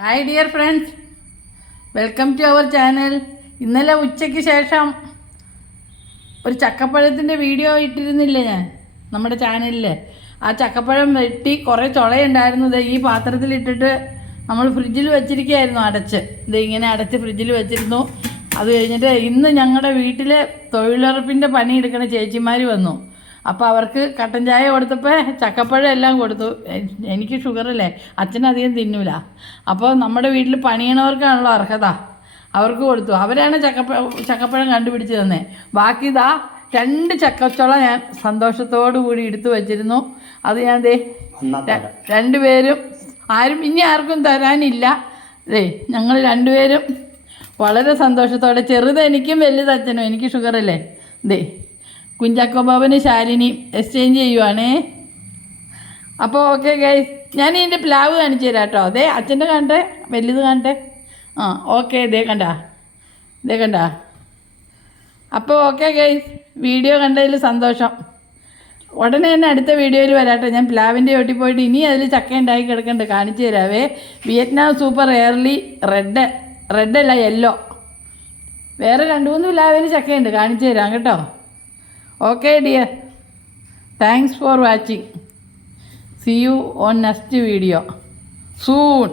Hi dear friends, welcome to our channel. ഇന്നലെ ഉച്ചയ്ക്ക് ശേഷം ഒരു ചക്കപ്പഴത്തിൻ്റെ വീഡിയോ ഇട്ടിരുന്നില്ലേ ഞാൻ നമ്മുടെ ചാനലിൽ. ആ ചക്കപ്പഴം വെട്ടി കുറേ ചുളയുണ്ടായിരുന്നു. ഈ പാത്രത്തിലിട്ടിട്ട് നമ്മൾ ഫ്രിഡ്ജിൽ വെച്ചിരിക്കുകയായിരുന്നു അടച്ച്. ഇങ്ങനെ അടച്ച് ഫ്രിഡ്ജിൽ വെച്ചിരുന്നു. അത് കഴിഞ്ഞിട്ട് ഇന്ന് ഞങ്ങളുടെ വീട്ടിൽ തൊഴിലുറപ്പിൻ്റെ പണിയെടുക്കുന്ന ചേച്ചിമാർ വന്നു. അപ്പോൾ അവർക്ക് കട്ടൻ ചായ കൊടുത്തപ്പോൾ ചക്കപ്പഴം എല്ലാം കൊടുത്തു. എനിക്ക് ഷുഗറല്ലേ, അച്ഛനധികം തിന്നൂല. അപ്പോൾ നമ്മുടെ വീട്ടിൽ പണിയണവർക്കാണല്ലോ അർഹത, അവർക്ക് കൊടുത്തു. അവരാണ് ചക്കപ്പഴം കണ്ടുപിടിച്ച് തന്നെ. ബാക്കി ഇതാ 2 ചക്കച്ചുള ഞാൻ സന്തോഷത്തോടു കൂടി എടുത്തു വച്ചിരുന്നു. അത് ഞാൻ രണ്ടുപേരും ഇനി ആർക്കും തരാനില്ല. ഞങ്ങൾ രണ്ടുപേരും വളരെ സന്തോഷത്തോടെ, ചെറുത് എനിക്കും വലുത് അച്ഛനും, എനിക്ക് ഷുഗറല്ലേ. കുഞ്ചാക്കോ ബാബന് ശാലിനി എക്സ്ചേഞ്ച് ചെയ്യുവാണേ. അപ്പോൾ ഓക്കെ ഗൈസ്, ഞാൻ ഇതിൻ്റെ പ്ലാവ് കാണിച്ചു തരാം കേട്ടോ. അച്ഛൻ്റെ കാണട്ടെ, വലുത് കാണട്ടെ. ഓക്കെ, കണ്ട. അപ്പോൾ ഓക്കെ ഗൈസ്, വീഡിയോ കണ്ടതിൽ സന്തോഷം. ഉടനെ തന്നെ അടുത്ത വീഡിയോയിൽ വരാട്ടെ. ഞാൻ പ്ലാവിൻ്റെ ചോട്ടിൽ പോയിട്ട് ഇനി അതിൽ ചക്ക ഉണ്ടാക്കി കിടക്കണ്ട്, കാണിച്ചു തരാവേ. വിയറ്റ്നാം സൂപ്പർ എയർലി റെഡല്ല യെല്ലോ. വേറെ 2-3 പ്ലാവിന് ചക്കയുണ്ട്, കാണിച്ചു തരാം കേട്ടോ. Okay dear, thanks for watching. See you on next video soon.